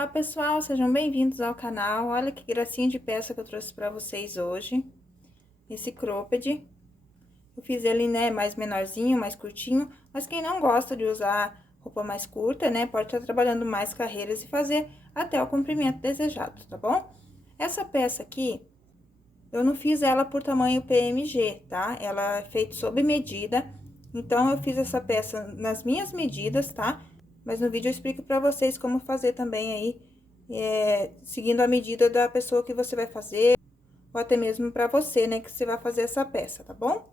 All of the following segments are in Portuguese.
Olá pessoal, sejam bem-vindos ao canal. Olha que gracinha de peça que eu trouxe pra vocês hoje. Esse cropped. Eu fiz ele, né, mais menorzinho, mais curtinho. Mas quem não gosta de usar roupa mais curta, né, pode estar trabalhando mais carreiras e fazer até o comprimento desejado, tá bom? Essa peça aqui, eu não fiz ela por tamanho PMG, tá? Ela é feita sob medida. Então, eu fiz essa peça nas minhas medidas, tá? Mas no vídeo eu explico pra vocês como fazer também aí, seguindo a medida da pessoa que você vai fazer, ou até mesmo pra você, né, que você vai fazer essa peça, tá bom?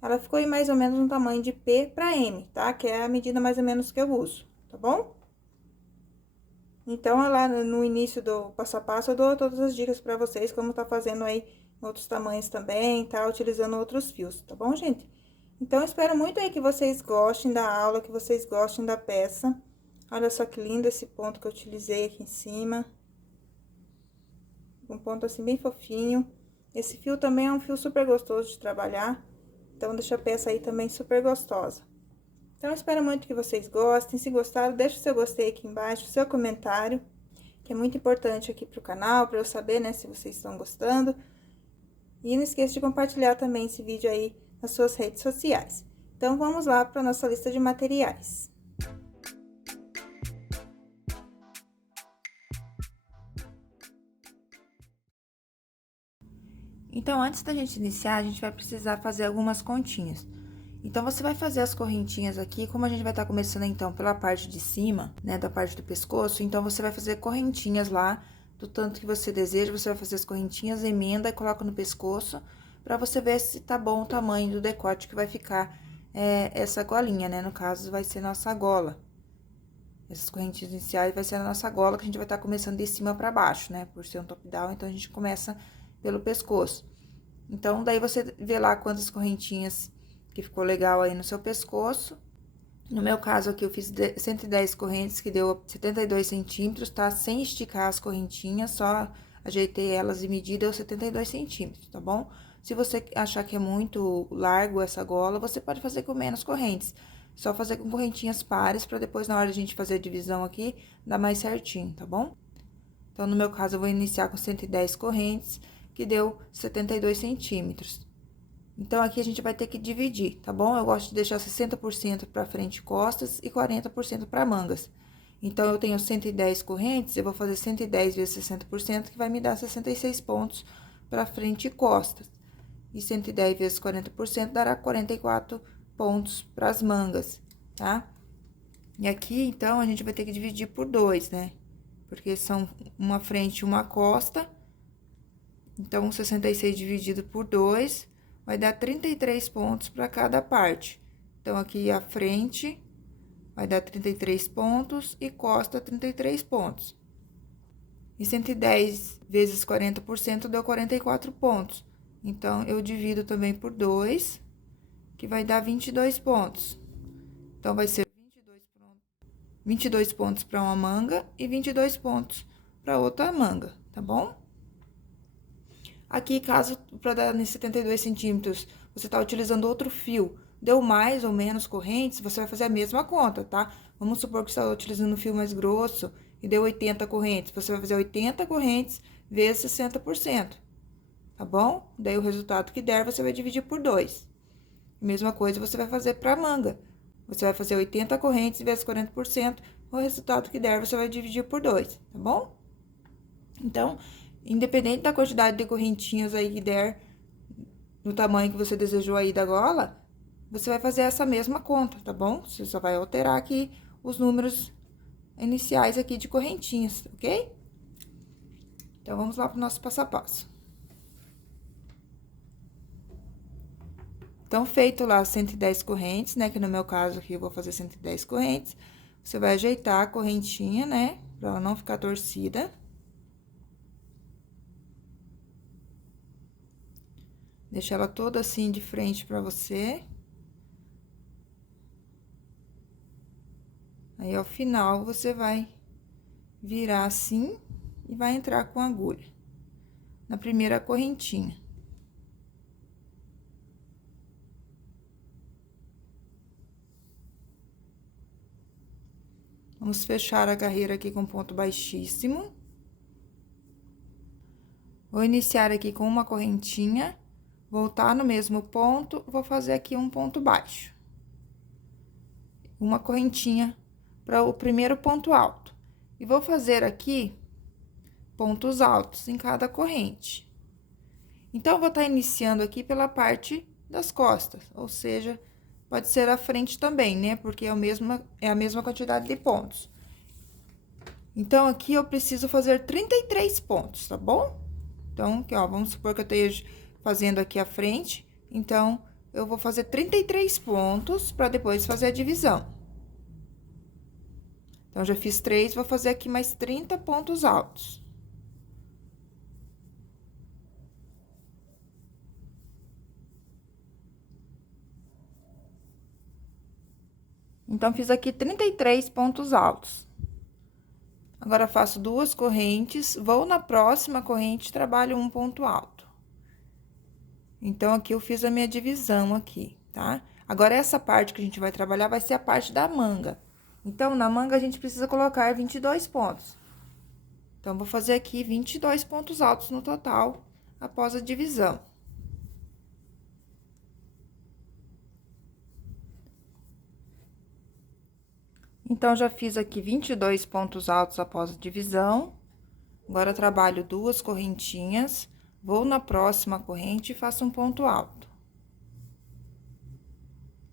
Ela ficou aí mais ou menos no tamanho de P pra M, tá? Que é a medida mais ou menos que eu uso, tá bom? Então, lá no início do passo a passo, eu dou todas as dicas pra vocês, como tá fazendo aí outros tamanhos também, tá? Utilizando outros fios, tá bom, gente? Então, espero muito aí que vocês gostem da aula, que vocês gostem da peça. Olha só que lindo esse ponto que eu utilizei aqui em cima. Um ponto assim bem fofinho. Esse fio também é um fio super gostoso de trabalhar, então deixa a peça aí também super gostosa. Então, espero muito que vocês gostem. Se gostaram, deixa o seu gostei aqui embaixo, o seu comentário, que é muito importante aqui pro canal, para eu saber, né, se vocês estão gostando. E não esqueça de compartilhar também esse vídeo aí nas suas redes sociais. Então, vamos lá para nossa lista de materiais. Então, antes da gente iniciar, a gente vai precisar fazer algumas continhas. Então, você vai fazer as correntinhas aqui, como a gente vai estar começando, então, pela parte de cima, né, da parte do pescoço, então, você vai fazer correntinhas lá, do tanto que você deseja, você vai fazer as correntinhas, emenda e coloca no pescoço, pra você ver se tá bom o tamanho do decote que vai ficar essa golinha, né, no caso, vai ser nossa gola. Essas correntinhas iniciais vai ser a nossa gola, que a gente vai estar começando de cima pra baixo, né, por ser um top-down, então, a gente começa pelo pescoço. Então, daí você vê lá quantas correntinhas que ficou legal aí no seu pescoço. No meu caso aqui, eu fiz 110 correntes, que deu 72 centímetros, tá? Sem esticar as correntinhas, só ajeitei elas e medi, deu 72 centímetros, tá bom? Se você achar que é muito largo essa gola, você pode fazer com menos correntes. Só fazer com correntinhas pares, pra depois, na hora de a gente fazer a divisão aqui, dar mais certinho, tá bom? Então, no meu caso, eu vou iniciar com 110 correntes, que deu 72 centímetros. Então, aqui a gente vai ter que dividir, tá bom? Eu gosto de deixar 60% para frente e costas e 40% para mangas. Então, eu tenho 110 correntes, eu vou fazer 110 vezes 60%, que vai me dar 66 pontos para frente e costas. E 110 vezes 40% dará 44 pontos para as mangas, tá? E aqui, então, a gente vai ter que dividir por 2, né? Porque são uma frente e uma costa. Então, 66 dividido por 2 vai dar 33 pontos para cada parte. Então, aqui a frente vai dar 33 pontos e costa 33 pontos. E 110 vezes 40% deu 44 pontos. Então, eu divido também por 2, que vai dar 22 pontos. Então, vai ser 22 pontos para uma manga e 22 pontos para outra manga, tá bom? Aqui, caso para dar nesses 72 centímetros, você tá utilizando outro fio, deu mais ou menos correntes, você vai fazer a mesma conta, tá? Vamos supor que você está utilizando um fio mais grosso e deu 80 correntes, você vai fazer 80 correntes vezes 60%, tá bom? Daí, o resultado que der, você vai dividir por 2. Mesma coisa você vai fazer para manga. Você vai fazer 80 correntes vezes 40%, o resultado que der, você vai dividir por 2, tá bom? Então, independente da quantidade de correntinhas aí que der, no tamanho que você desejou aí da gola, você vai fazer essa mesma conta, tá bom? Você só vai alterar aqui os números iniciais aqui de correntinhas, ok? Então, vamos lá pro nosso passo a passo. Então, feito lá 110 correntes, né? Que no meu caso aqui eu vou fazer 110 correntes. Você vai ajeitar a correntinha, né? Pra ela não ficar torcida. Deixa ela toda assim de frente pra você. Aí, ao final, você vai virar assim e vai entrar com a agulha na primeira correntinha. Vamos fechar a carreira aqui com ponto baixíssimo. Vou iniciar aqui com uma correntinha, voltar no mesmo ponto, vou fazer aqui um ponto baixo. Uma correntinha para o primeiro ponto alto. E vou fazer aqui pontos altos em cada corrente. Então, vou estar iniciando aqui pela parte das costas, ou seja, pode ser a frente também, né? Porque é a mesma quantidade de pontos. Então, aqui eu preciso fazer 33 pontos, tá bom? Então, aqui, ó, vamos supor que eu esteja fazendo aqui a frente. Então, eu vou fazer 33 pontos para depois fazer a divisão. Então, já fiz 3, vou fazer aqui mais 30 pontos altos. Então, fiz aqui 33 pontos altos. Agora, faço 2 correntes, vou na próxima corrente, trabalho um ponto alto. Então, aqui eu fiz a minha divisão aqui, tá? Agora, essa parte que a gente vai trabalhar vai ser a parte da manga. Então, na manga, a gente precisa colocar 22 pontos. Então, vou fazer aqui 22 pontos altos no total, após a divisão. Então, já fiz aqui 22 pontos altos após a divisão. Agora, trabalho 2 correntinhas, vou na próxima corrente e faço um ponto alto.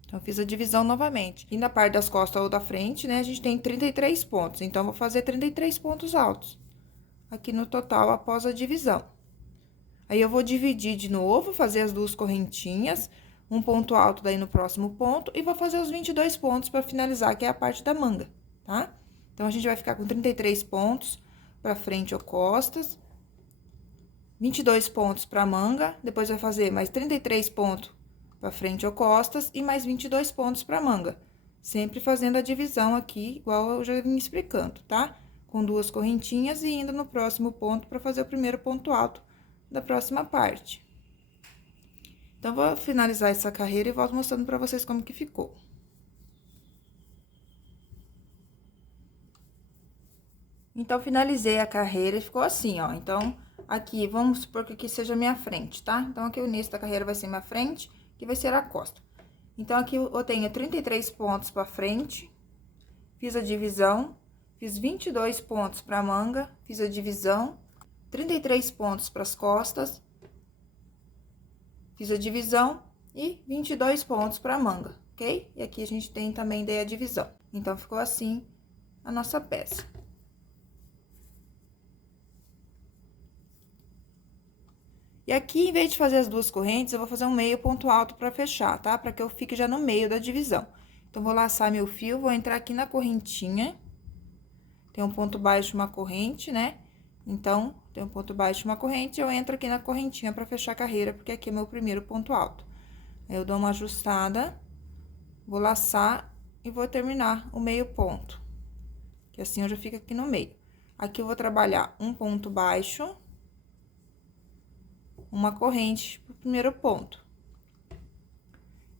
Então, fiz a divisão novamente. E na parte das costas ou da frente, né, a gente tem 33 pontos. Então, vou fazer 33 pontos altos aqui no total após a divisão. Aí, eu vou dividir de novo, fazer as 2 correntinhas, um ponto alto daí no próximo ponto, e vou fazer os 22 pontos para finalizar, que é a parte da manga, tá? Então, a gente vai ficar com 33 pontos para frente ou costas, 22 pontos para manga, depois vai fazer mais 33 pontos para frente ou costas e mais 22 pontos para manga. Sempre fazendo a divisão aqui, igual eu já vim explicando, tá? Com 2 correntinhas e indo no próximo ponto para fazer o primeiro ponto alto da próxima parte. Então, vou finalizar essa carreira e volto mostrando pra vocês como que ficou. Então, finalizei a carreira e ficou assim, ó. Então, aqui, vamos supor que aqui seja a minha frente, tá? Então, aqui o início da carreira vai ser minha frente, que vai ser a costa. Então, aqui eu tenho 33 pontos pra frente, fiz a divisão, fiz 22 pontos pra manga, fiz a divisão, 33 pontos pras costas, fiz a divisão e 22 pontos para manga, ok? E aqui a gente tem também daí a divisão. Então, ficou assim a nossa peça. E aqui, em vez de fazer as 2 correntes, eu vou fazer um meio ponto alto para fechar, tá? Para que eu fique já no meio da divisão. Então, vou laçar meu fio, vou entrar aqui na correntinha. Tem um ponto baixo, uma corrente, né? Então, tem um ponto baixo, uma corrente, eu entro aqui na correntinha para fechar a carreira, porque aqui é meu primeiro ponto alto. Aí, eu dou uma ajustada, vou laçar e vou terminar o meio ponto. Que assim, eu já fico aqui no meio. Aqui, eu vou trabalhar um ponto baixo, uma corrente pro primeiro ponto.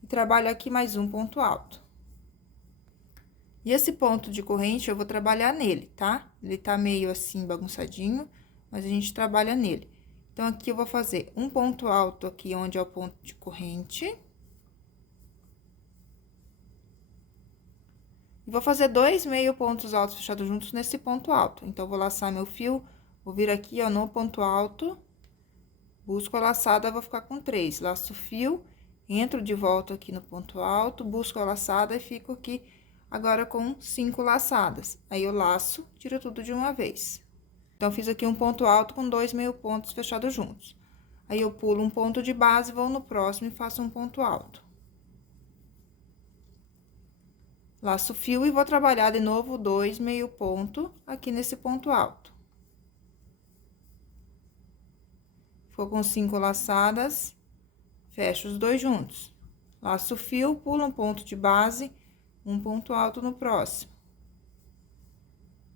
E trabalho aqui mais um ponto alto. E esse ponto de corrente, eu vou trabalhar nele, tá? Ele tá meio assim, bagunçadinho, mas a gente trabalha nele. Então, aqui eu vou fazer um ponto alto aqui, onde é o ponto de corrente. E vou fazer 2 meio pontos altos fechados juntos nesse ponto alto. Então, vou laçar meu fio, vou vir aqui, ó, no ponto alto, busco a laçada, vou ficar com 3. Laço o fio, entro de volta aqui no ponto alto, busco a laçada e fico aqui agora com 5 laçadas. Aí, eu laço, tiro tudo de uma vez. Então, fiz aqui um ponto alto com 2 meio pontos fechados juntos. Aí, eu pulo um ponto de base, vou no próximo e faço um ponto alto. Laço o fio e vou trabalhar de novo 2 meio ponto aqui nesse ponto alto. Ficou com 5 laçadas, fecho os 2 juntos. Laço o fio, pulo um ponto de base, um ponto alto no próximo.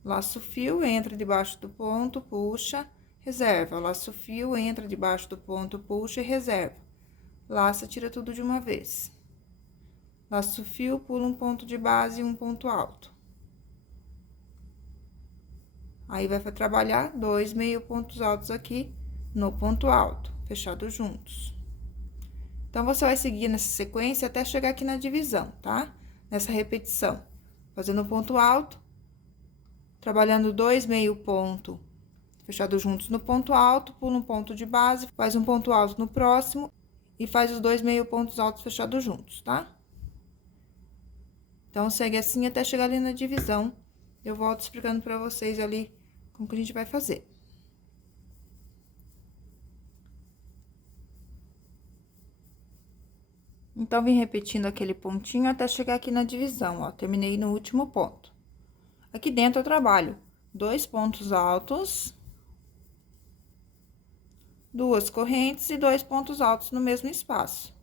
Laço o fio, entra debaixo do ponto, puxa, reserva. Laço o fio, entra debaixo do ponto, puxa e reserva. Laça, tira tudo de uma vez. Laço o fio, pula um ponto de base e um ponto alto. Aí, vai trabalhar 2 meio pontos altos aqui no ponto alto, fechado juntos. Então, você vai seguir nessa sequência até chegar aqui na divisão, tá? Nessa repetição. Fazendo ponto alto, trabalhando 2 meio ponto fechado juntos no ponto alto, pula um ponto de base, faz um ponto alto no próximo e faz os 2 meio pontos altos fechados juntos, tá? Então, segue assim até chegar ali na divisão. Eu volto explicando pra vocês ali como que a gente vai fazer. Então, vim repetindo aquele pontinho até chegar aqui na divisão, ó. Terminei no último ponto. Aqui dentro eu trabalho 2 pontos altos, 2 correntes e 2 pontos altos no mesmo espaço.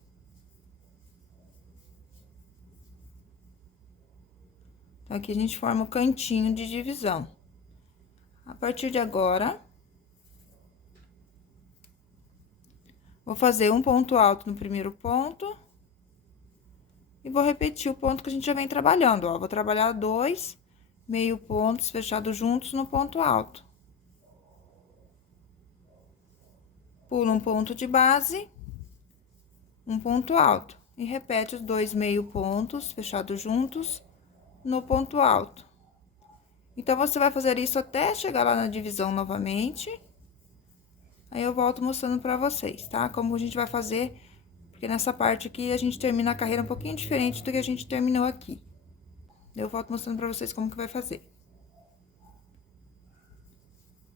Então, aqui a gente forma o cantinho de divisão. A partir de agora, vou fazer um ponto alto no primeiro ponto. E vou repetir o ponto que a gente já vem trabalhando, ó. Vou trabalhar 2 meio pontos fechados juntos no ponto alto. Pulo um ponto de base, um ponto alto. E repete os 2 meio pontos fechados juntos no ponto alto. Então, você vai fazer isso até chegar lá na divisão novamente. Aí, eu volto mostrando pra vocês, tá? Como a gente vai fazer, porque nessa parte aqui a gente termina a carreira um pouquinho diferente do que a gente terminou aqui. Eu volto mostrando pra vocês como que vai fazer.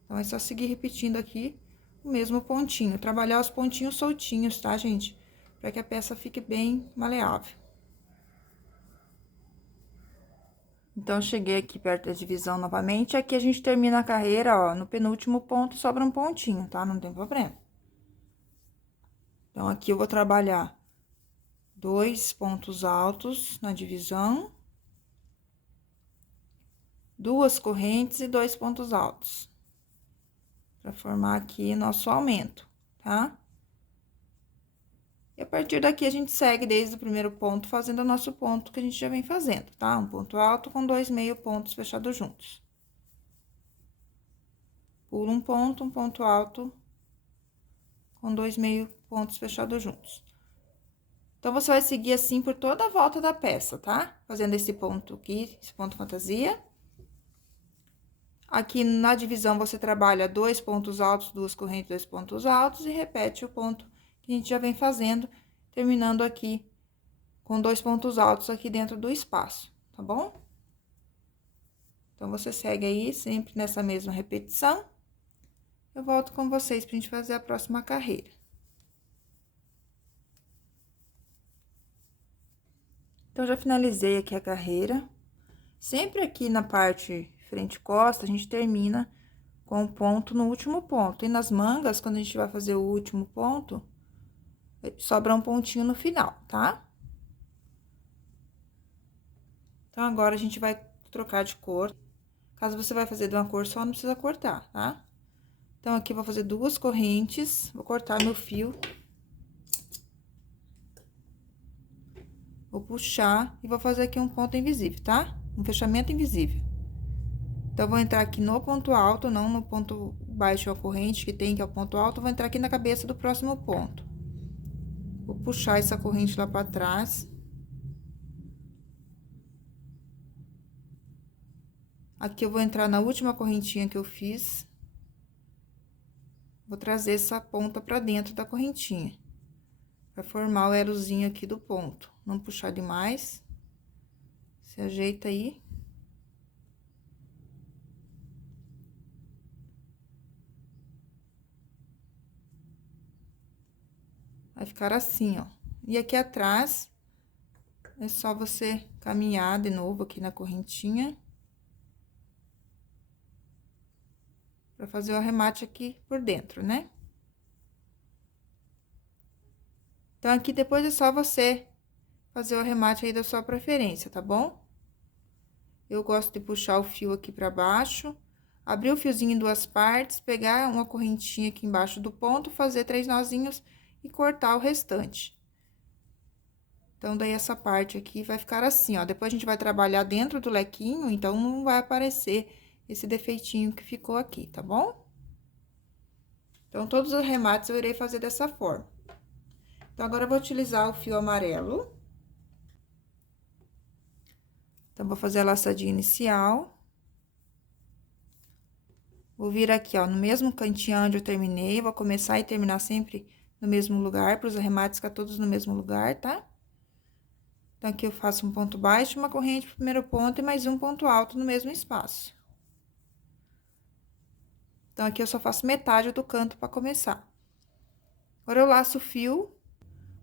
Então, é só seguir repetindo aqui o mesmo pontinho. Trabalhar os pontinhos soltinhos, tá, gente? Pra que a peça fique bem maleável. Então, cheguei aqui perto da divisão novamente. Aqui a gente termina a carreira, ó, no penúltimo ponto, sobra um pontinho, tá? Não tem problema. Então, aqui eu vou trabalhar 2 pontos altos na divisão, 2 correntes e 2 pontos altos. Pra formar aqui nosso aumento, tá? E a partir daqui, a gente segue desde o primeiro ponto, fazendo o nosso ponto que a gente já vem fazendo, tá? Um ponto alto com 2 meio pontos fechados juntos. Pulo um ponto alto com 2 meio pontos fechados juntos. Então, você vai seguir assim por toda a volta da peça, tá? Fazendo esse ponto aqui, esse ponto fantasia. Aqui na divisão, você trabalha 2 pontos altos, 2 correntes, 2 pontos altos e repete o ponto que a gente já vem fazendo, terminando aqui com 2 pontos altos aqui dentro do espaço, tá bom? Então, você segue aí sempre nessa mesma repetição. Eu volto com vocês pra gente fazer a próxima carreira. Então, já finalizei aqui a carreira. Sempre aqui na parte frente e costa, a gente termina com o ponto no último ponto. E nas mangas, quando a gente vai fazer o último ponto, sobra um pontinho no final, tá? Então, agora a gente vai trocar de cor. Caso você vai fazer de uma cor só, não precisa cortar, tá? Então, aqui eu vou fazer 2 correntes, vou cortar meu fio. Vou puxar e vou fazer aqui um ponto invisível, tá? Um fechamento invisível. Então, eu vou entrar aqui no ponto alto, não no ponto baixo, a corrente que tem, que é o ponto alto, vou entrar aqui na cabeça do próximo ponto. Vou puxar essa corrente lá pra trás. Aqui, eu vou entrar na última correntinha que eu fiz. Vou trazer essa ponta pra dentro da correntinha, pra formar o elozinho aqui do ponto. Não puxar demais. Se ajeita aí. Vai ficar assim, ó. E aqui atrás, é só você caminhar de novo aqui na correntinha. Pra fazer o arremate aqui por dentro, né? Então, aqui depois é só você fazer o arremate aí da sua preferência, tá bom? Eu gosto de puxar o fio aqui pra baixo, abrir o fiozinho em 2 partes, pegar uma correntinha aqui embaixo do ponto, fazer 3 nozinhos e cortar o restante. Então, daí, essa parte aqui vai ficar assim, ó. Depois, a gente vai trabalhar dentro do lequinho, então, não vai aparecer esse defeitinho que ficou aqui, tá bom? Então, todos os arremates eu irei fazer dessa forma. Então, agora eu vou utilizar o fio amarelo. Então, vou fazer a laçadinha inicial. Vou vir aqui, ó, no mesmo cantinho onde eu terminei, vou começar e terminar sempre no mesmo lugar, para os arremates ficar todos no mesmo lugar, tá? Então, aqui eu faço um ponto baixo, uma corrente pro primeiro ponto e mais um ponto alto no mesmo espaço. Então, aqui eu só faço metade do canto para começar. Agora, eu laço o fio,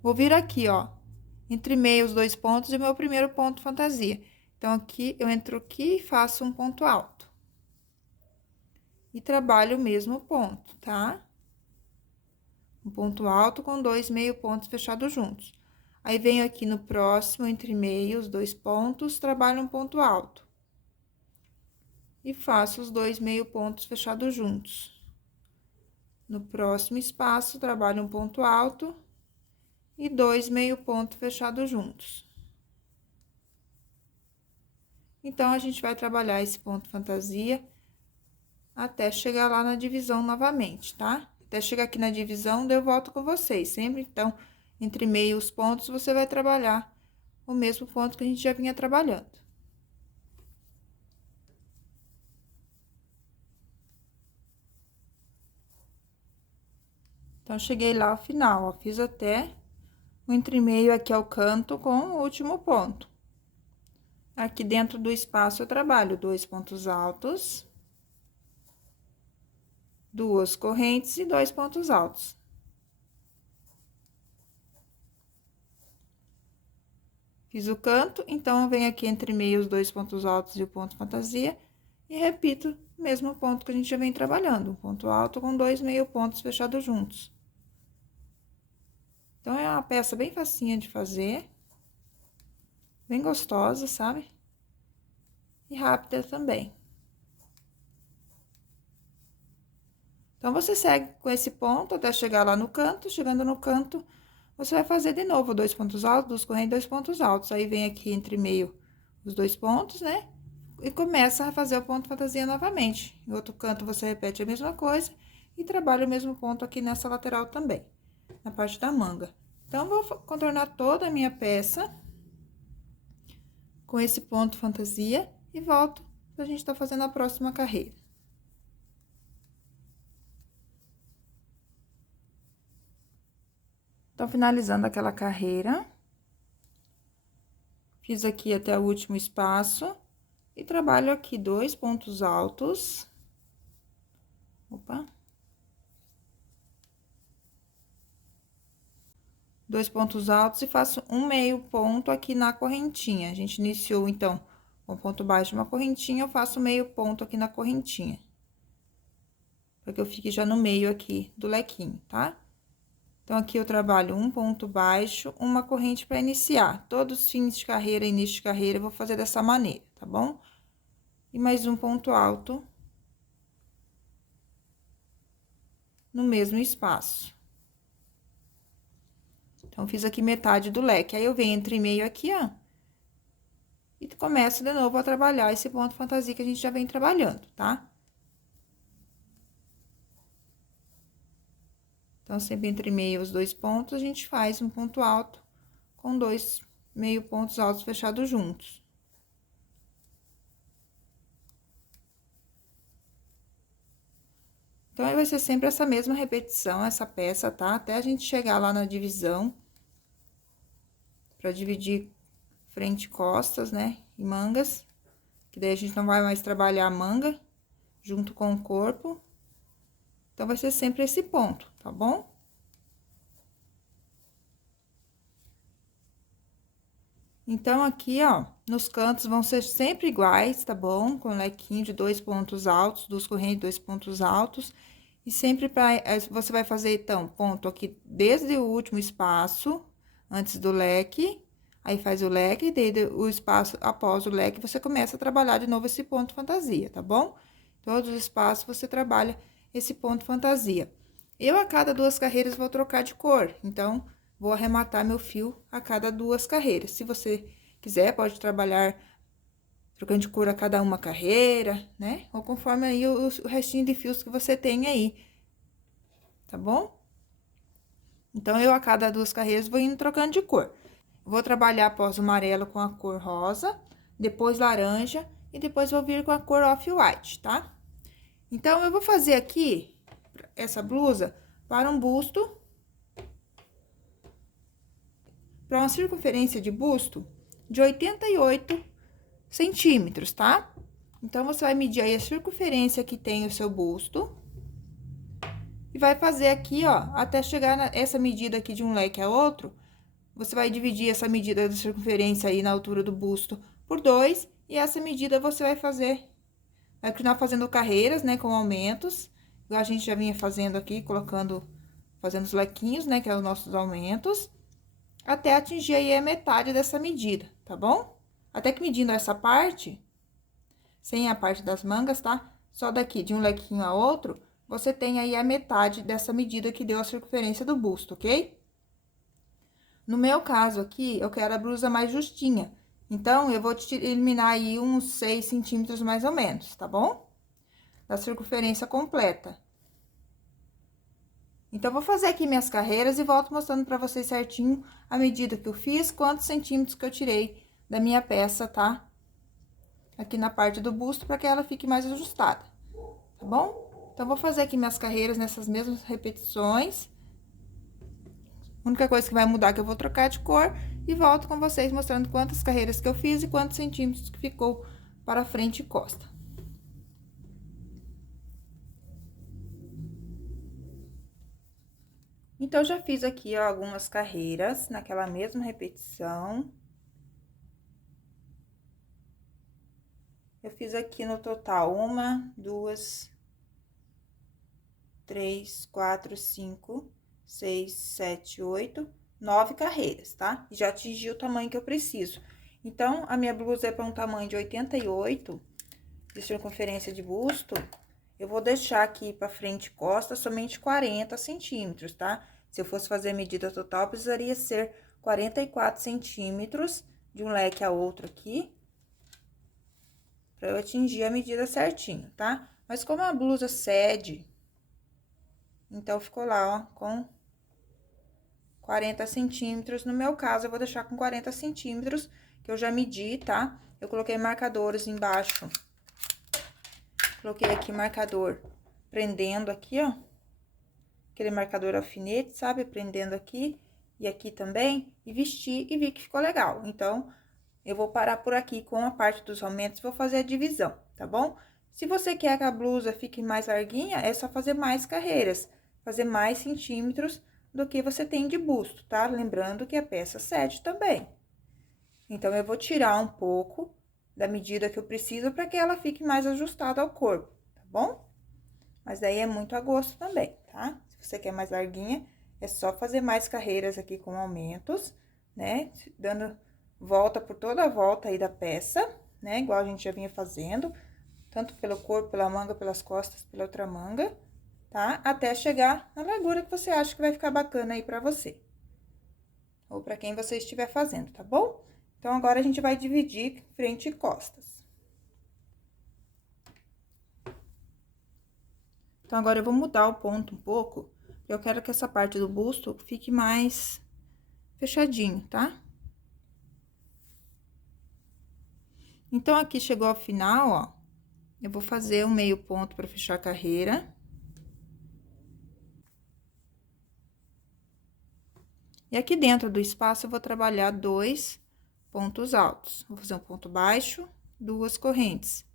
vou vir aqui, ó, entre meio os dois pontos e o meu primeiro ponto fantasia. Então, aqui, eu entro aqui e faço um ponto alto. E trabalho o mesmo ponto, tá? Um ponto alto com 2 meio pontos fechados juntos. Aí, venho aqui no próximo, entre meio, os dois pontos, trabalho um ponto alto. E faço os 2 meio pontos fechados juntos. No próximo espaço, trabalho um ponto alto e 2 meio pontos fechados juntos. Então, a gente vai trabalhar esse ponto fantasia até chegar lá na divisão novamente, tá? Até chegar aqui na divisão, daí eu volto com vocês. Sempre, então, entre meio os pontos, você vai trabalhar o mesmo ponto que a gente já vinha trabalhando. Então, cheguei lá ao final, ó, fiz até o entre meio aqui ao canto com o último ponto. Aqui dentro do espaço, eu trabalho 2 pontos altos, 2 correntes e 2 pontos altos. Fiz o canto, então, eu venho aqui entre meio os 2 pontos altos e o ponto fantasia e repito o mesmo ponto que a gente já vem trabalhando, um ponto alto com 2 meio pontos fechados juntos. Então, é uma peça bem facinha de fazer, bem gostosa, sabe? E rápida também. Então, você segue com esse ponto até chegar lá no canto. Chegando no canto, você vai fazer de novo 2 pontos altos, 2 correntes, 2 pontos altos. Aí, vem aqui entre meio os 2 pontos, né? E começa a fazer o ponto fantasia novamente. Em outro canto, você repete a mesma coisa e trabalha o mesmo ponto aqui nessa lateral também, na parte da manga. Então, vou contornar toda a minha peça com esse ponto fantasia e volto pra gente tá fazendo a próxima carreira. Então, finalizando aquela carreira, fiz aqui até o último espaço e trabalho aqui 2 pontos altos. Opa. 2 pontos altos e faço um meio ponto aqui na correntinha. A gente iniciou, então, com ponto baixo uma correntinha, eu faço meio ponto aqui na correntinha. Pra que eu fique já no meio aqui do lequinho, tá? Então, aqui eu trabalho um ponto baixo, uma corrente para iniciar. Todos os fins de carreira, início de carreira, eu vou fazer dessa maneira, tá bom? E mais um ponto alto no mesmo espaço. Então, fiz aqui metade do leque. Aí, eu venho entre meio aqui, ó. E começo de novo a trabalhar esse ponto fantasia que a gente já vem trabalhando, tá? Então, sempre entre meio os 2 pontos, a gente faz um ponto alto com 2 meio pontos altos fechados juntos. Então, aí vai ser sempre essa mesma repetição, essa peça, tá? Até a gente chegar lá na divisão. Pra dividir frente e costas, né? E mangas. Que daí a gente não vai mais trabalhar a manga junto com o corpo. Então, vai ser sempre esse ponto, tá bom? Então, aqui, ó, nos cantos vão ser sempre iguais, tá bom? Com lequinho de 2 pontos altos, 2 correntes, 2 pontos altos. E sempre você vai fazer, então, ponto aqui desde o último espaço, antes do leque. Aí, faz o leque, e desde o espaço após o leque, você começa a trabalhar de novo esse ponto fantasia, tá bom? Todos os espaços você trabalha esse ponto fantasia. Eu, a cada 2 carreiras, vou trocar de cor, então, vou arrematar meu fio a cada 2 carreiras. Se você quiser, pode trabalhar trocando de cor a cada uma carreira, né? Ou conforme aí o restinho de fios que você tem aí, tá bom? Então, eu a cada 2 carreiras vou indo trocando de cor. Vou trabalhar após o amarelo com a cor rosa, depois laranja e depois vou vir com a cor off-white, tá? Então, eu vou fazer aqui essa blusa para um busto, para uma circunferência de busto de 88 centímetros, tá? Então, você vai medir aí a circunferência que tem o seu busto. E vai fazer aqui, ó, até chegar essa medida aqui de um leque a outro. Você vai dividir essa medida da circunferência aí na altura do busto por 2. E essa medida você vai fazer, vai continuar fazendo carreiras, né, com aumentos. Igual a gente já vinha fazendo aqui, fazendo os lequinhos, né, que é os nossos aumentos. Até atingir aí a metade dessa medida, tá bom? Até que medindo essa parte, sem a parte das mangas, tá? Só daqui, de um lequinho a outro, você tem aí a metade dessa medida que deu a circunferência do busto, ok? No meu caso aqui, eu quero a blusa mais justinha. Então, eu vou eliminar aí uns 6 centímetros mais ou menos, tá bom? Da circunferência completa. Então, vou fazer aqui minhas carreiras e volto mostrando pra vocês certinho a medida que eu fiz, quantos centímetros que eu tirei da minha peça, tá? Aqui na parte do busto, pra que ela fique mais ajustada, tá bom? Então, vou fazer aqui minhas carreiras nessas mesmas repetições. A única coisa que vai mudar é que eu vou trocar de cor e volto com vocês mostrando quantas carreiras que eu fiz e quantos centímetros que ficou para frente e costa. Então, já fiz aqui, ó, algumas carreiras naquela mesma repetição. Eu fiz aqui no total 1, 2, 3, 4, 5, 6, 7, 8, 9 carreiras, tá? Já atingi o tamanho que eu preciso. Então, a minha blusa é para um tamanho de 88 de circunferência de busto. Eu vou deixar aqui pra frente e costa somente 40 centímetros, tá? Se eu fosse fazer a medida total, precisaria ser 44 centímetros de um leque a outro aqui, pra eu atingir a medida certinho, tá? Mas como a blusa cede, então, ficou lá, ó, com 40 centímetros. No meu caso, eu vou deixar com 40 centímetros, que eu já medi, tá? Eu coloquei marcadores embaixo. Coloquei aqui marcador prendendo aqui, ó. Aquele marcador alfinete, sabe? Prendendo aqui e aqui também. E vesti e vi que ficou legal. Então, eu vou parar por aqui com a parte dos aumentos, vou fazer a divisão, tá bom? Se você quer que a blusa fique mais larguinha, é só fazer mais carreiras, fazer mais centímetros do que você tem de busto, tá? Lembrando que a peça cede também. Então, eu vou tirar um pouco da medida que eu preciso para que ela fique mais ajustada ao corpo, tá bom? Mas daí é muito a gosto também, tá? Se você quer mais larguinha, é só fazer mais carreiras aqui com aumentos, né? Dando volta por toda a volta aí da peça, né? Igual a gente já vinha fazendo, tanto pelo corpo, pela manga, pelas costas, pela outra manga, tá? Até chegar na largura que você acha que vai ficar bacana aí pra você. Ou pra quem você estiver fazendo, tá bom? Então, agora a gente vai dividir frente e costas. Então, agora eu vou mudar o ponto um pouco, porque eu quero que essa parte do busto fique mais fechadinho, tá? Então, aqui chegou ao final, ó, eu vou fazer um meio ponto pra fechar a carreira. E aqui dentro do espaço, eu vou trabalhar 2 pontos altos. Vou fazer um ponto baixo, 2 correntes.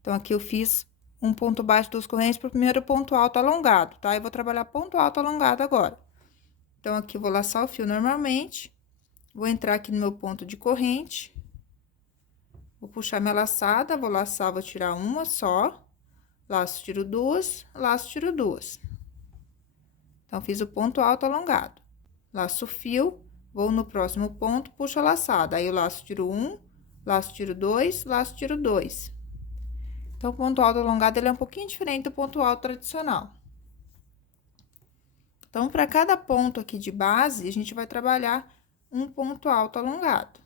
Então, aqui eu fiz um ponto baixo, 2 correntes pro primeiro ponto alto alongado, tá? Eu vou trabalhar ponto alto alongado agora. Então, aqui eu vou laçar o fio normalmente, vou entrar aqui no meu ponto de corrente, vou puxar minha laçada, vou laçar, vou tirar uma só, laço, tiro 2, laço, tiro 2. Então, fiz o ponto alto alongado. Laço o fio, vou no próximo ponto, puxo a laçada. Aí, eu laço, tiro 1, laço, tiro 2, laço, tiro 2. Então, o ponto alto alongado, ele é um pouquinho diferente do ponto alto tradicional. Então, para cada ponto aqui de base, a gente vai trabalhar um ponto alto alongado.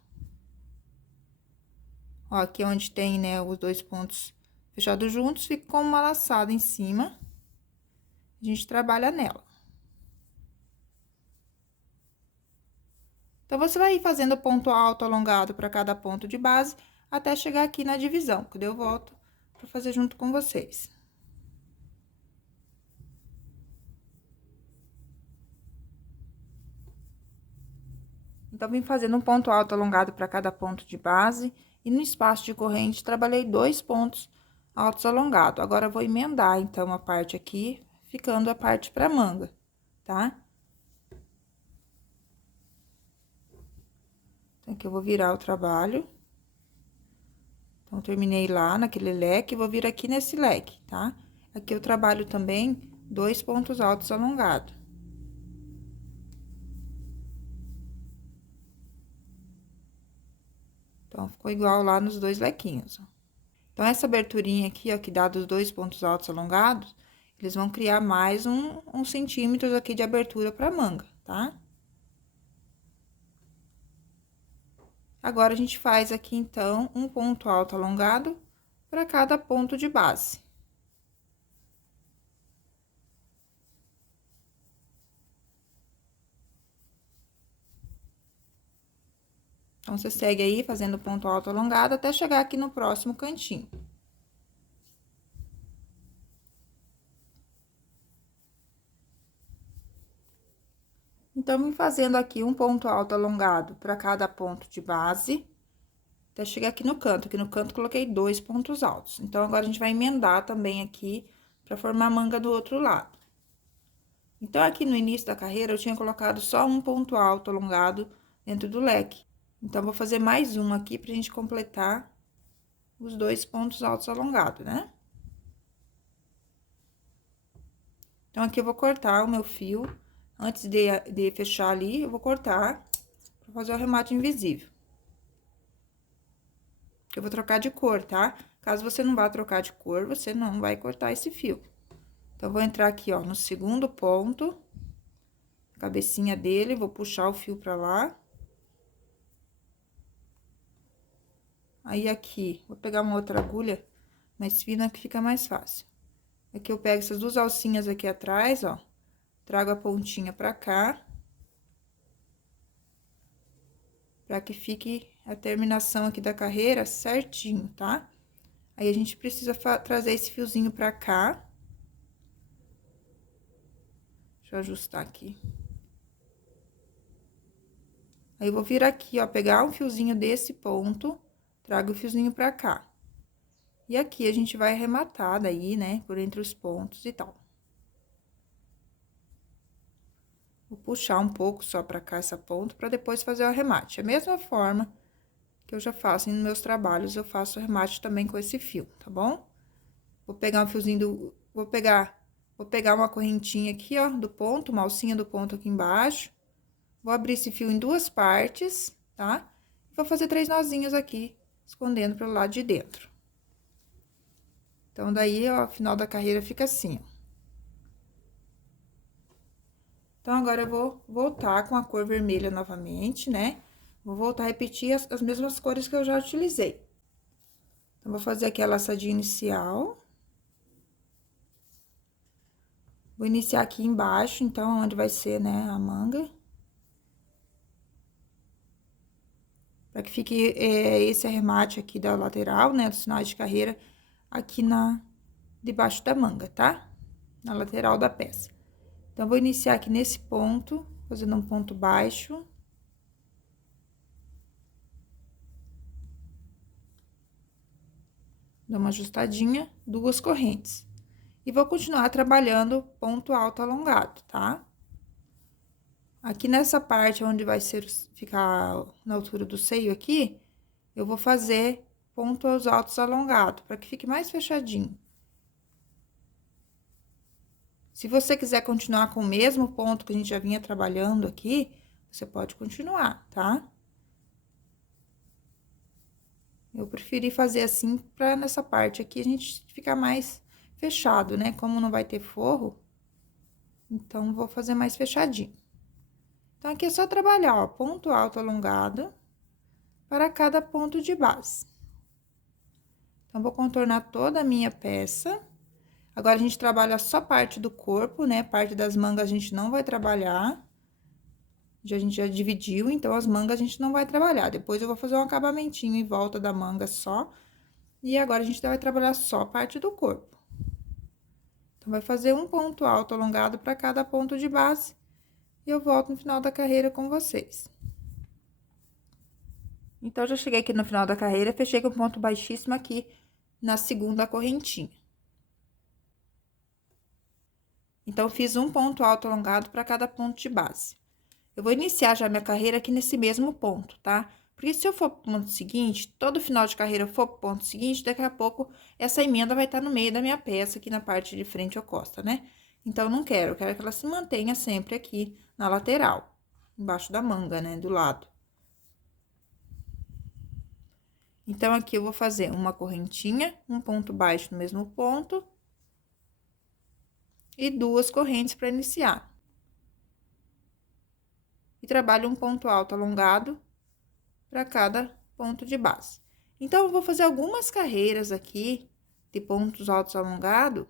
Ó, aqui onde tem, né, os dois pontos fechados juntos, fica com uma laçada em cima. A gente trabalha nela. Então, você vai ir fazendo ponto alto alongado para cada ponto de base, até chegar aqui na divisão, que daí eu volto para fazer junto com vocês. Então, vim fazendo um ponto alto alongado para cada ponto de base, e no espaço de corrente, trabalhei 2 pontos altos alongados. Agora, eu vou emendar, então, a parte aqui, ficando a parte pra manga, tá? Então, aqui eu vou virar o trabalho. Então, terminei lá naquele leque, vou vir aqui nesse leque, tá? Aqui eu trabalho também 2 pontos altos alongados. Então, ficou igual lá nos 2 lequinhos, ó. Então, essa aberturinha aqui, ó, que dá dos 2 pontos altos alongados, eles vão criar mais uns centímetros aqui de abertura pra manga, tá? Agora, a gente faz aqui, então, um ponto alto alongado para cada ponto de base. Então, você segue aí fazendo ponto alto alongado até chegar aqui no próximo cantinho. Então, vim fazendo aqui um ponto alto alongado para cada ponto de base, até chegar aqui no canto. Aqui no canto, coloquei 2 pontos altos. Então, agora, a gente vai emendar também aqui para formar a manga do outro lado. Então, aqui no início da carreira, eu tinha colocado só um ponto alto alongado dentro do leque. Então, vou fazer mais um aqui pra gente completar os 2 pontos altos alongados, né? Então, aqui eu vou cortar o meu fio. Antes de fechar ali, eu vou cortar pra fazer o arremate invisível. Eu vou trocar de cor, tá? Caso você não vá trocar de cor, você não vai cortar esse fio. Então, eu vou entrar aqui, ó, no segundo ponto, cabecinha dele, vou puxar o fio pra lá. Aí, aqui, vou pegar uma outra agulha mais fina que fica mais fácil. Aqui, eu pego essas 2 alcinhas aqui atrás, ó, trago a pontinha pra cá. Pra que fique a terminação aqui da carreira certinho, tá? Aí, a gente precisa trazer esse fiozinho pra cá. Deixa eu ajustar aqui. Aí, eu vou vir aqui, ó, pegar um fiozinho desse ponto, trago o fiozinho pra cá. E aqui, a gente vai arrematar daí, né, por entre os pontos e tal. Vou puxar um pouco só pra cá essa ponta, pra depois fazer o arremate. A mesma forma que eu já faço nos meus trabalhos, eu faço o arremate também com esse fio, tá bom? Vou pegar um fiozinho do... Vou pegar uma correntinha aqui, ó, do ponto, uma alcinha do ponto aqui embaixo. Vou abrir esse fio em 2 partes, tá? Vou fazer 3 nozinhos aqui, escondendo pelo lado de dentro. Então, daí, ó, o final da carreira fica assim, ó. Então, agora, eu vou voltar com a cor vermelha novamente, né? Vou voltar a repetir as mesmas cores que eu já utilizei. Então, vou fazer aqui a laçadinha inicial. Vou iniciar aqui embaixo, então, onde vai ser, né, a manga. Pra que fique esse arremate aqui da lateral, né, dos sinais de carreira, aqui debaixo da manga, tá? Na lateral da peça. Então, vou iniciar aqui nesse ponto, fazendo um ponto baixo. Dou uma ajustadinha, 2 correntes. E vou continuar trabalhando ponto alto alongado, tá? Aqui nessa parte onde vai ficar na altura do seio aqui, eu vou fazer pontos altos alongados, para que fique mais fechadinho. Se você quiser continuar com o mesmo ponto que a gente já vinha trabalhando aqui, você pode continuar, tá? Eu preferi fazer assim, pra nessa parte aqui a gente ficar mais fechado, né? Como não vai ter forro, então, vou fazer mais fechadinho. Então, aqui é só trabalhar, ó, ponto alto alongado para cada ponto de base. Então, vou contornar toda a minha peça. Agora, a gente trabalha só parte do corpo, né? Parte das mangas a gente não vai trabalhar. A gente já dividiu, então, as mangas a gente não vai trabalhar. Depois, eu vou fazer um acabamentinho em volta da manga só. E agora, a gente vai trabalhar só parte do corpo. Então, vai fazer um ponto alto alongado para cada ponto de base. E eu volto no final da carreira com vocês. Então, já cheguei aqui no final da carreira, fechei com ponto baixíssimo aqui na segunda correntinha. Então, fiz um ponto alto alongado para cada ponto de base. Eu vou iniciar já minha carreira aqui nesse mesmo ponto, tá? Porque se eu for pro ponto seguinte, todo final de carreira eu for pro ponto seguinte, daqui a pouco essa emenda vai estar no meio da minha peça, aqui na parte de frente ou costa, né? Então, não quero, eu quero que ela se mantenha sempre aqui na lateral, embaixo da manga, né? Do lado. Então, aqui eu vou fazer uma correntinha, um ponto baixo no mesmo ponto. E 2 correntes para iniciar. E trabalho um ponto alto alongado para cada ponto de base. Então, eu vou fazer algumas carreiras aqui de pontos altos alongados.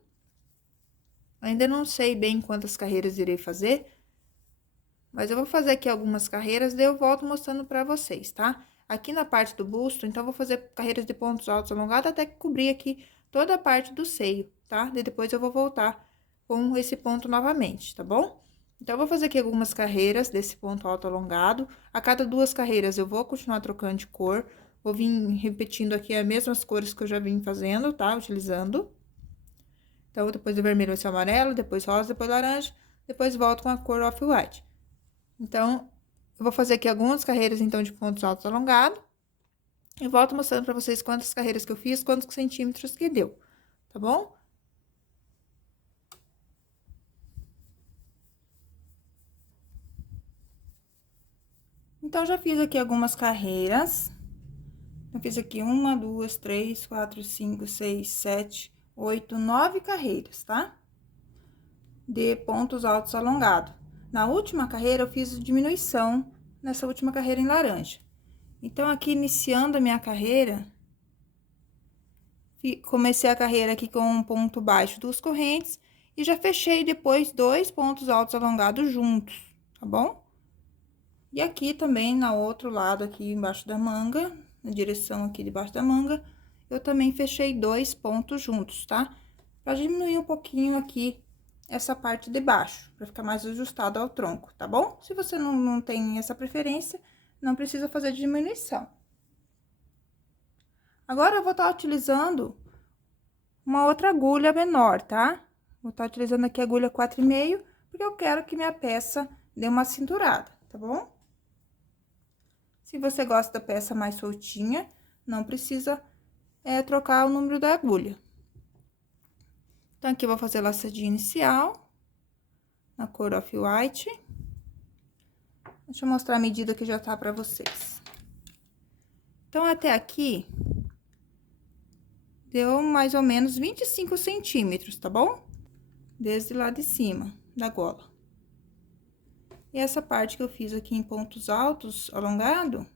Ainda não sei bem quantas carreiras irei fazer, mas eu vou fazer aqui algumas carreiras, daí eu volto mostrando para vocês, tá? Aqui na parte do busto, então, eu vou fazer carreiras de pontos altos alongados até cobrir aqui toda a parte do seio, tá? E depois eu vou voltar com esse ponto novamente, tá bom? Então, eu vou fazer aqui algumas carreiras desse ponto alto alongado. A cada 2 carreiras, eu vou continuar trocando de cor. Vou vir repetindo aqui as mesmas cores que eu já vim fazendo, tá? Utilizando. Então, depois do vermelho vai ser amarelo, depois rosa, depois laranja, depois volto com a cor off-white. Então, eu vou fazer aqui algumas carreiras, então, de pontos altos alongados. E volto mostrando pra vocês quantas carreiras que eu fiz, quantos centímetros que deu, tá bom? Então, já fiz aqui algumas carreiras. Eu fiz aqui 1, 2, 3, 4, 5, 6, 7, 8, 9 carreiras, tá? De pontos altos alongados. Na última carreira, eu fiz diminuição nessa última carreira em laranja. Então, aqui, iniciando a minha carreira, comecei a carreira aqui com um ponto baixo, 2 correntes, e já fechei depois 2 pontos altos alongados juntos, tá bom? E aqui também, na outro lado, aqui embaixo da manga, na direção aqui debaixo da manga, eu também fechei 2 pontos juntos, tá? Pra diminuir um pouquinho aqui essa parte de baixo, pra ficar mais ajustado ao tronco, tá bom? Se você não tem essa preferência, não precisa fazer diminuição. Agora, eu vou estar utilizando uma outra agulha menor, tá? Vou estar utilizando aqui a agulha 4,5, porque eu quero que minha peça dê uma cinturada, tá bom? Se você gosta da peça mais soltinha, não precisa trocar o número da agulha. Então, aqui eu vou fazer a laçadinha inicial, na cor off-white. Deixa eu mostrar a medida que já tá pra vocês. Então, até aqui, deu mais ou menos 25 centímetros, tá bom? Desde lá de cima da gola. E essa parte que eu fiz aqui em pontos altos, alongado,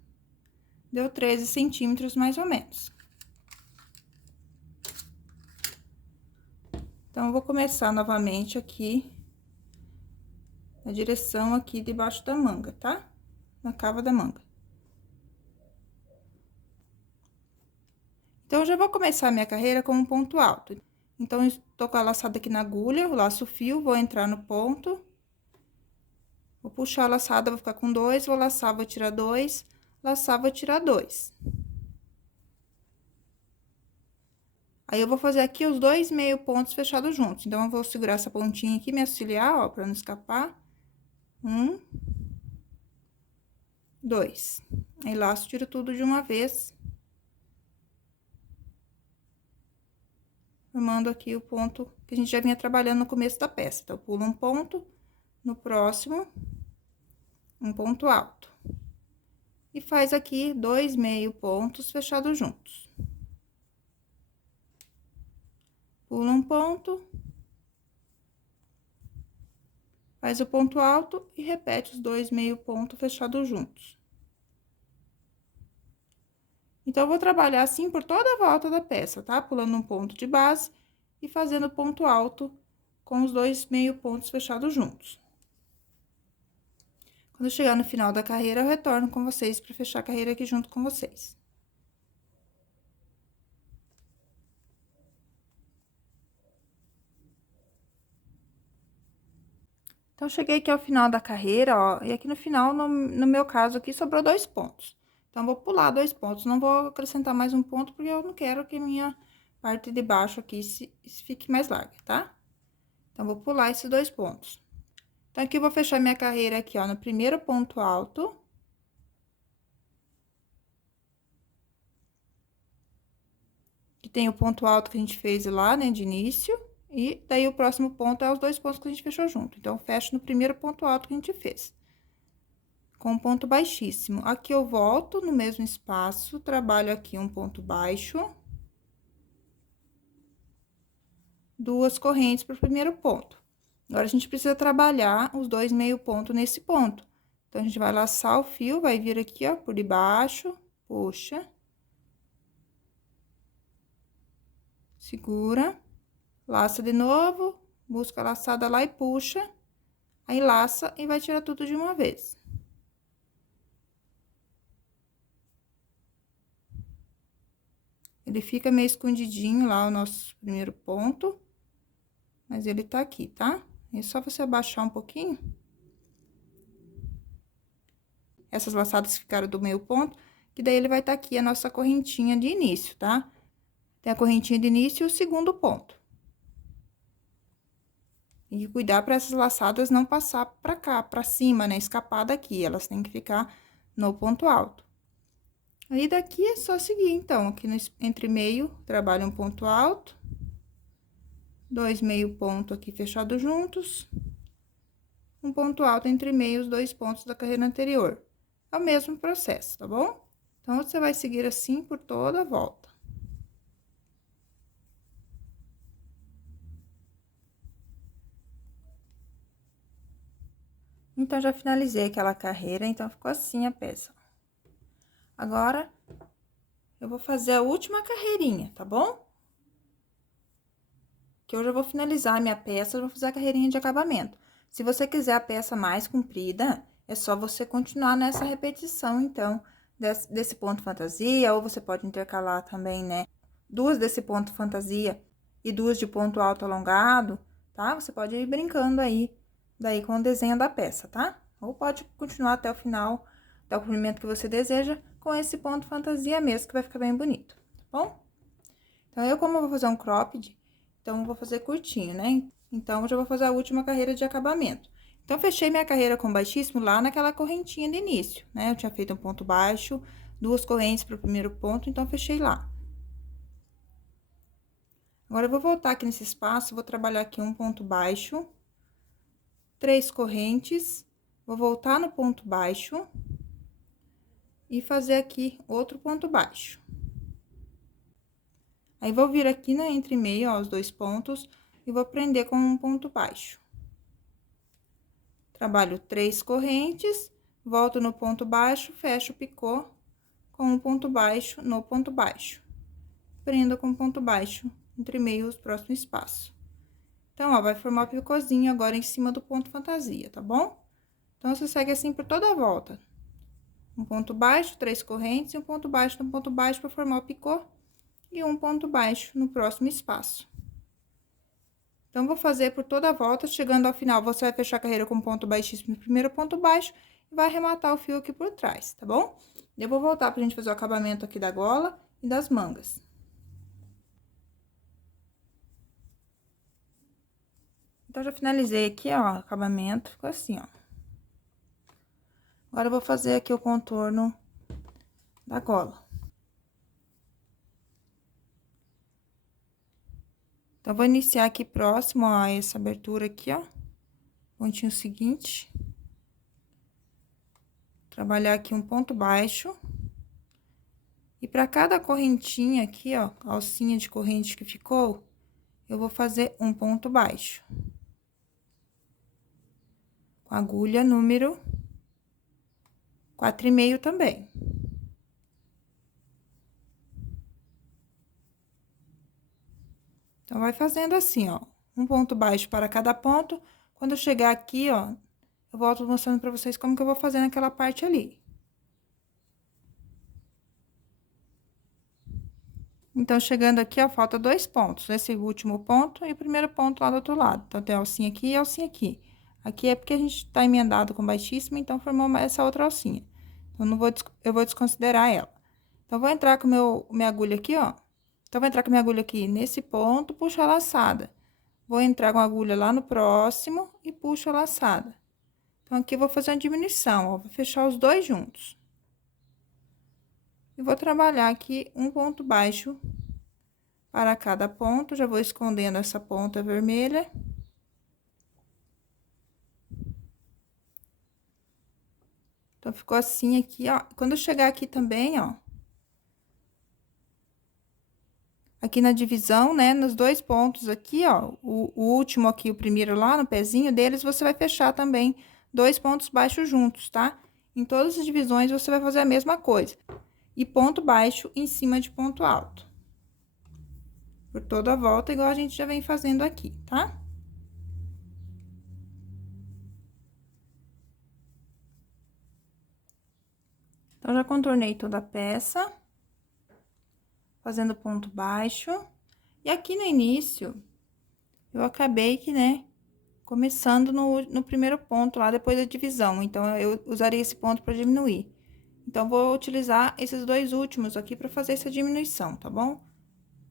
deu 13 centímetros mais ou menos. Então, eu vou começar novamente aqui, na direção aqui debaixo da manga, tá? Na cava da manga. Então, eu já vou começar a minha carreira com um ponto alto. Então, eu tô com a laçada aqui na agulha, eu laço o fio, vou entrar no ponto. Vou puxar a laçada, vou ficar com 2, vou laçar, vou tirar 2, laçar, vou tirar 2. Aí, eu vou fazer aqui os 2 meio pontos fechados juntos. Então, eu vou segurar essa pontinha aqui, me auxiliar, ó, pra não escapar. 1, 2. Aí, laço, tiro tudo de uma vez. Formando aqui o ponto que a gente já vinha trabalhando no começo da peça. Então, pulo um ponto, no próximo, um ponto alto. E faz aqui 2 meio pontos fechados juntos. Pula um ponto. Faz o ponto alto e repete os 2 meio pontos fechados juntos. Então, eu vou trabalhar assim por toda a volta da peça, tá? Pulando um ponto de base e fazendo ponto alto com os dois meio pontos fechados juntos. Quando chegar no final da carreira, eu retorno com vocês para fechar a carreira aqui junto com vocês. Então, cheguei aqui ao final da carreira, ó, e aqui no final, no meu caso aqui, sobrou 2 pontos. Então, vou pular 2 pontos, não vou acrescentar mais um ponto, porque eu não quero que minha parte de baixo aqui fique mais larga, tá? Então, vou pular esses 2 pontos. Então, aqui eu vou fechar minha carreira aqui, ó, no primeiro ponto alto. Que tem o ponto alto que a gente fez lá, né, de início. E daí, o próximo ponto é os 2 pontos que a gente fechou junto. Então, fecho no primeiro ponto alto que a gente fez. Com um ponto baixíssimo. Aqui eu volto no mesmo espaço, trabalho aqui um ponto baixo. 2 correntes para o primeiro ponto. Agora, a gente precisa trabalhar os 2 meio ponto nesse ponto. Então, a gente vai laçar o fio, vai vir aqui, ó, por debaixo, puxa. Segura, laça de novo, busca a laçada lá e puxa. Aí, laça e vai tirar tudo de uma vez. Ele fica meio escondidinho lá, o nosso primeiro ponto. Mas ele tá aqui, tá? É só você abaixar um pouquinho. Essas laçadas ficaram do meio ponto, que daí ele vai estar aqui a nossa correntinha de início, tá? Tem a correntinha de início e o segundo ponto. E cuidar para essas laçadas não passar pra cá, pra cima, né? Escapar daqui, elas têm que ficar no ponto alto. Aí, daqui é só seguir, então, aqui no entre meio, trabalha um ponto alto. 2 meio ponto aqui fechados juntos. Um ponto alto entre meio os 2 pontos da carreira anterior. É o mesmo processo, tá bom? Então, você vai seguir assim por toda a volta. Então, já finalizei aquela carreira, então, ficou assim a peça. Agora, eu vou fazer a última carreirinha, tá bom? Que eu já vou finalizar a minha peça, eu vou fazer a carreirinha de acabamento. Se você quiser a peça mais comprida, é só você continuar nessa repetição, então, desse ponto fantasia, ou você pode intercalar também, né? 2 desse ponto fantasia e 2 de ponto alto alongado, tá? Você pode ir brincando aí, daí com o desenho da peça, tá? Ou pode continuar até o final, até o comprimento que você deseja, com esse ponto fantasia mesmo, que vai ficar bem bonito, tá bom? Então, como eu vou fazer um cropped, então, eu vou fazer curtinho, né? Então, eu já vou fazer a última carreira de acabamento. Então, fechei minha carreira com baixíssimo lá naquela correntinha de início, né? Eu tinha feito um ponto baixo, 2 correntes para o primeiro ponto, então, fechei lá. Agora, eu vou voltar aqui nesse espaço, vou trabalhar aqui um ponto baixo, 3 correntes, vou voltar no ponto baixo e fazer aqui outro ponto baixo. Aí, vou vir aqui no entre meio, ó, os 2 pontos, e vou prender com um ponto baixo. Trabalho 3 correntes, volto no ponto baixo, fecho o picô com um ponto baixo no ponto baixo. Prendo com ponto baixo entre meio os próximos espaços. Então, ó, vai formar o picôzinho agora em cima do ponto fantasia, tá bom? Então, você segue assim por toda a volta. Um ponto baixo, 3 correntes, e um ponto baixo no ponto baixo para formar o picô. E um ponto baixo no próximo espaço. Então, vou fazer por toda a volta, chegando ao final, você vai fechar a carreira com ponto baixíssimo no primeiro ponto baixo e vai arrematar o fio aqui por trás, tá bom? Eu vou voltar pra gente fazer o acabamento aqui da gola e das mangas. Então, já finalizei aqui, ó, o acabamento, ficou assim, ó. Agora, eu vou fazer aqui o contorno da gola. Então, vou iniciar aqui próximo a essa abertura aqui, ó. Pontinho seguinte. Trabalhar aqui um ponto baixo. E pra cada correntinha aqui, ó, alcinha de corrente que ficou, eu vou fazer um ponto baixo. Com agulha número 4,5 também. Então, vai fazendo assim, ó, um ponto baixo para cada ponto. Quando eu chegar aqui, ó, eu volto mostrando pra vocês como que eu vou fazer naquela parte ali. Então, chegando aqui, ó, falta 2 pontos, esse último ponto e o primeiro ponto lá do outro lado. Então, tem alcinha aqui e alcinha aqui. Aqui é porque a gente tá emendado com baixíssima, então formou essa outra alcinha. Então, eu vou desconsiderar ela. Então, vou entrar com minha agulha aqui, ó. Então, vou entrar com minha agulha aqui nesse ponto, puxo a laçada. Vou entrar com a agulha lá no próximo e puxo a laçada. Então, aqui eu vou fazer uma diminuição, ó, vou fechar os dois juntos. E vou trabalhar aqui um ponto baixo para cada ponto, já vou escondendo essa ponta vermelha. Então, ficou assim aqui, ó. Quando eu chegar aqui também, ó. Aqui na divisão, né, nos 2 pontos aqui, ó, o último aqui, o primeiro lá no pezinho deles, você vai fechar também 2 pontos baixos juntos, tá? Em todas as divisões, você vai fazer a mesma coisa. E ponto baixo em cima de ponto alto. Por toda a volta, igual a gente já vem fazendo aqui, tá? Então, já contornei toda a peça. Fazendo ponto baixo. E aqui no início, eu acabei que, né, começando no primeiro ponto lá, depois da divisão. Então, eu usaria esse ponto para diminuir. Então, vou utilizar esses 2 últimos aqui para fazer essa diminuição, tá bom?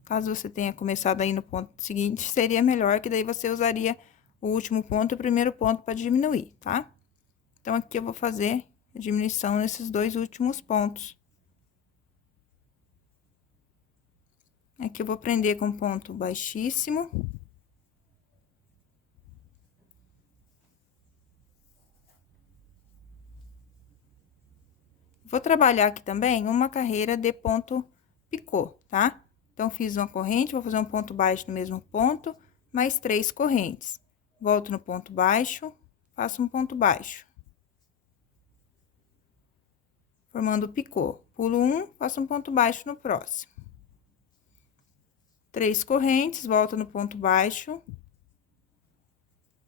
Caso você tenha começado aí no ponto seguinte, seria melhor que daí você usaria o último ponto e o primeiro ponto para diminuir, tá? Então, aqui eu vou fazer a diminuição nesses 2 últimos pontos. Aqui eu vou prender com ponto baixíssimo. Vou trabalhar aqui também uma carreira de ponto picô, tá? Então, fiz uma corrente, vou fazer um ponto baixo no mesmo ponto, mais 3 correntes. Volto no ponto baixo, faço um ponto baixo. Formando o picô. Pulo um, faço um ponto baixo no próximo. 3 correntes, volta no ponto baixo.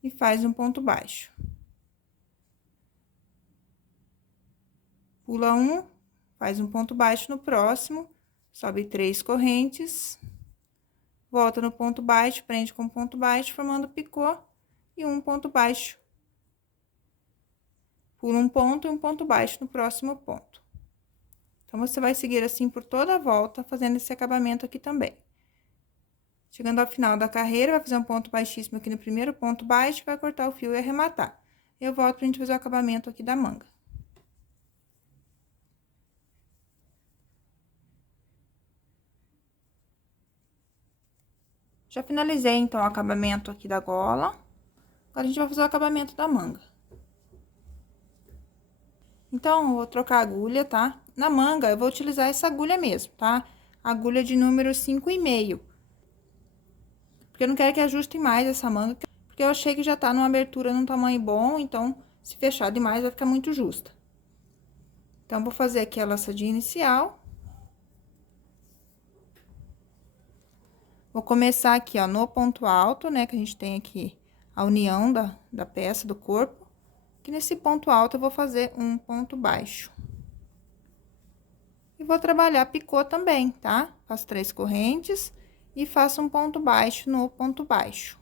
E faz um ponto baixo. Pula um, faz um ponto baixo no próximo, sobe 3 correntes, volta no ponto baixo, prende com ponto baixo, formando picô e um ponto baixo. Pula um ponto e um ponto baixo no próximo ponto. Então, você vai seguir assim por toda a volta, fazendo esse acabamento aqui também. Chegando ao final da carreira, vai fazer um ponto baixíssimo aqui no primeiro ponto baixo, vai cortar o fio e arrematar. Eu volto pra gente fazer o acabamento aqui da manga. Já finalizei, então, o acabamento aqui da gola. Agora, a gente vai fazer o acabamento da manga. Então, eu vou trocar a agulha, tá? Na manga, eu vou utilizar essa agulha mesmo, tá? Agulha de número 5,5. Porque eu não quero que ajuste mais essa manga, porque eu achei que já tá numa abertura num tamanho bom, então, se fechar demais, vai ficar muito justa. Então, vou fazer aqui a laçadinha inicial. Vou começar aqui, ó, no ponto alto, né, que a gente tem aqui a união da peça, do corpo. Que nesse ponto alto, eu vou fazer um ponto baixo. E vou trabalhar picô também, tá? Faço 3 correntes e faço um ponto baixo no ponto baixo.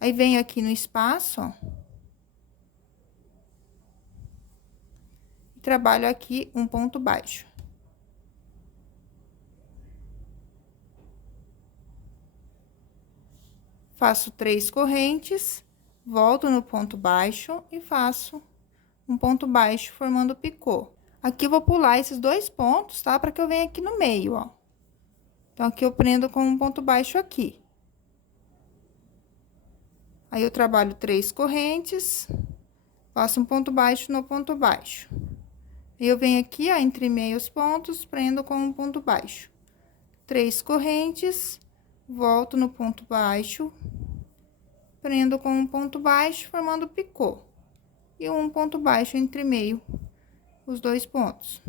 Aí, venho aqui no espaço, ó. E trabalho aqui um ponto baixo. Faço 3 correntes, volto no ponto baixo e faço um ponto baixo formando picô. Aqui eu vou pular esses 2 pontos, tá? Pra que eu venha aqui no meio, ó. Então, aqui eu prendo com um ponto baixo aqui. Aí, eu trabalho 3 correntes, faço um ponto baixo no ponto baixo. E eu venho aqui, ó, entre meios pontos, prendo com um ponto baixo. 3 correntes, volto no ponto baixo, prendo com um ponto baixo, formando picô. E um ponto baixo entre meio, os 2 pontos.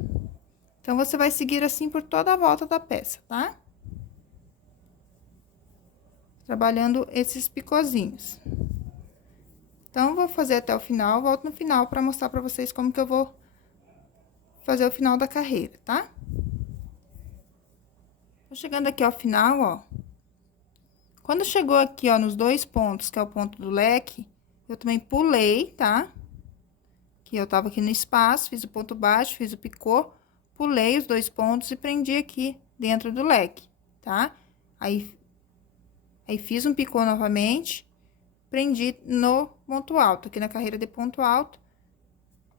Então, você vai seguir assim por toda a volta da peça, tá? trabalhando esses picôzinhos. Então, vou fazer até o final, volto no final pra mostrar pra vocês como que eu vou fazer o final da carreira, tá? Tô chegando aqui ao final, ó. Quando chegou aqui, ó, nos 2 pontos, que é o ponto do leque, eu também pulei, tá? Que eu tava aqui no espaço, fiz o ponto baixo, fiz o picô, pulei os 2 pontos e prendi aqui dentro do leque, tá? Aí fiz um picô novamente, prendi no ponto alto, aqui na carreira de ponto alto,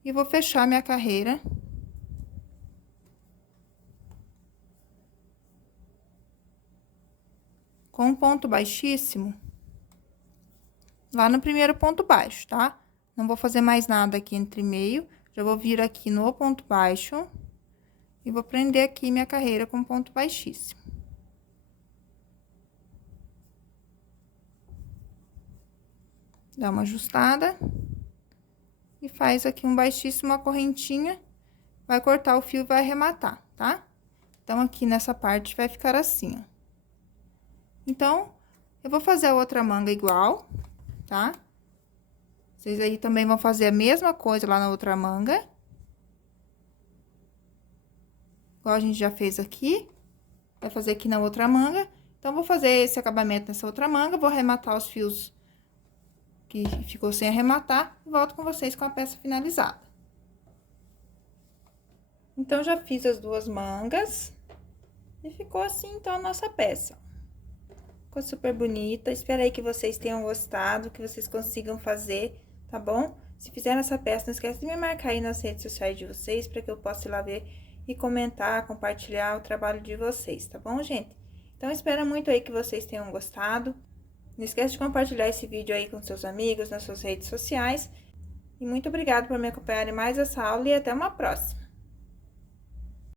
e vou fechar minha carreira. Com um ponto baixíssimo, lá no primeiro ponto baixo, tá? Não vou fazer mais nada aqui entre meio, já vou vir aqui no ponto baixo e vou prender aqui minha carreira com ponto baixíssimo. Dá uma ajustada e faz aqui um baixíssimo, uma correntinha, vai cortar o fio e vai arrematar, tá? Então, aqui nessa parte vai ficar assim, ó. Então, eu vou fazer a outra manga igual, tá? Vocês aí também vão fazer a mesma coisa lá na outra manga. Igual a gente já fez aqui. Vai fazer aqui na outra manga. Então, vou fazer esse acabamento nessa outra manga, vou arrematar os fios que ficou sem arrematar e volto com vocês com a peça finalizada. Então, já fiz as 2 mangas e ficou assim, então, a nossa peça. Ficou super bonita. Espero aí que vocês tenham gostado, que vocês consigam fazer, tá bom? Se fizeram essa peça, não esquece de me marcar aí nas redes sociais de vocês, para que eu possa ir lá ver e comentar, compartilhar o trabalho de vocês, tá bom, gente? Então, espero muito aí que vocês tenham gostado. Não esquece de compartilhar esse vídeo aí com seus amigos, nas suas redes sociais. E muito obrigada por me acompanhar em mais essa aula e até uma próxima.